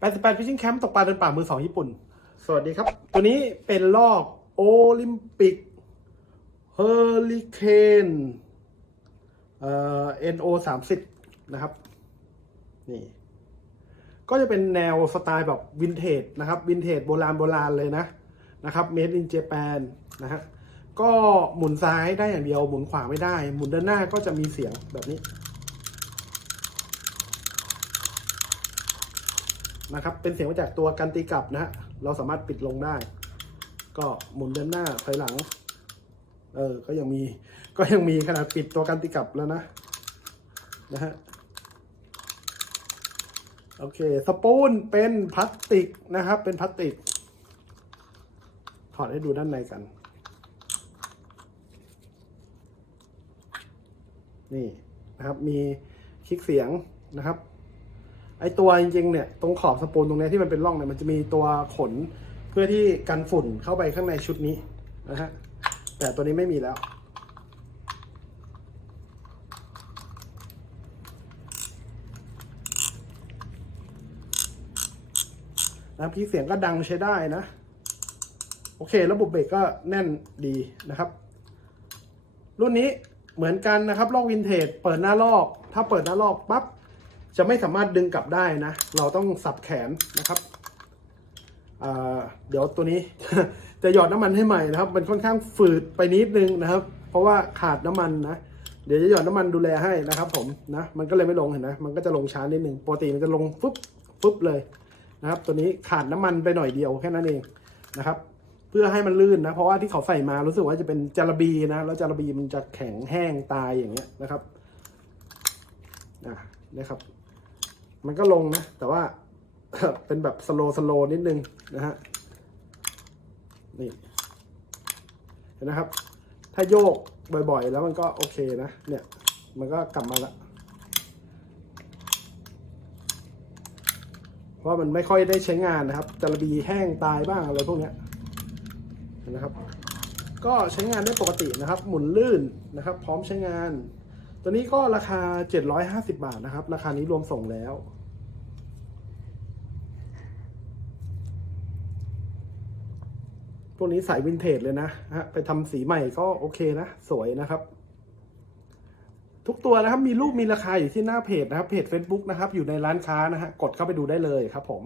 88 Fishing Camp ตกปลาเดินป่ามือสองญี่ปุ่น สวัสดีครับ ตัวนี้เป็นลอกโอลิมปิกเฮอริเคนเอ่อ NO 30 นะครับ นี่ ก็จะเป็นแนวสไตล์แบบวินเทจนะครับ วินเทจโบราณโบราณเลยนะ นะครับ Made in Japan นะฮะ ก็หมุนซ้ายได้อย่างเดียว หมุนขวาไม่ได้ หมุนด้านหน้าก็จะมีเสียงแบบนี้ นะครับ เป็นเสียงมาจากตัวกันตีกลับนะฮะ เราสามารถปิดลงได้ ก็หมุนเดินหน้าถอยหลัง เออ ก็ยังมี ก็ยังมีขนาดปิดตัวกันตีกลับแล้วนะ นะฮะ โอเค สปูนเป็นพลาสติกนะครับ เป็นพลาสติก ถอดให้ดูด้านในกัน นี่นะครับ มีคลิกเสียงนะครับ ไอตัวจริงๆเนี่ยตรงขอบสปูนตรงนี้ที่มันเป็นร่องเนี่ยมันจะมีตัวขนเพื่อที่กันฝุ่นเข้าไปข้างในชุดนี้นะฮะแต่ตัวนี้ไม่มีแล้วนะครับที่เสียงก็ดังใช้ได้นะ โอเค ระบบเบรกก็แน่นดีนะครับ รุ่นนี้เหมือนกันนะครับลอกวินเทจเปิดหน้าลอก ถ้าเปิดหน้าลอกปั๊บ จะไม่สามารถดึงกลับได้นะ เราต้องสับแขนนะครับเดี๋ยวตัวนี้จะหยอดน้ำมันให้ใหม่นะครับ มันค่อนข้างฝืดไปนิดนึงนะครับ เพราะว่าขาดน้ำมันนะ เดี๋ยวจะหยอดน้ำมันดูแลให้นะครับ ผมนะ มันก็เลยไม่ลงเห็นไหมมันก็จะลงช้านิดนึงปกติมันจะลงฟึบฟึบเลยนะครับ ตัวนี้ขาดน้ำมันไปหน่อยเดียวแค่นั้นเองนะครับ เพื่อให้มันลื่นนะ เพราะว่าที่เขาใส่มารู้สึกว่าจะเป็นจารบีนะ แล้วจารบีมันจะแข็งแห้งตายอย่างเงี้ยนะครับอะนะครับ มันก็ลงนะ แต่ว่าเป็นแบบสโลสโลนิดนึงนะฮะ นี่ เห็นนะครับ ถ้าโยกบ่อยๆ แล้วมันก็โอเคนะ เนี่ย มันก็กลับมาละ เพราะมันไม่ค่อยได้ใช้งานนะครับจระบีแห้งตายบ้างอะไรพวกเนี้ยเห็นะครับ ก็ใช้งานได้ปกตินะครับ หมุนลื่นนะครับ พร้อมใช้งาน ตัวนี้ก็ราคา 750 บาทนะครับ ราคานี้รวมส่งแล้ว พวกนี้สายวินเทจเลยนะฮะไปทำสีใหม่ก็โอเคนะ สวยนะครับ ทุกตัวนะครับมีรูปมีราคาอยู่ที่หน้าเพจนะครับ เพจ Facebook นะครับ อยู่ในร้านค้านะฮะ กดเข้าไปดูได้เลยครับผม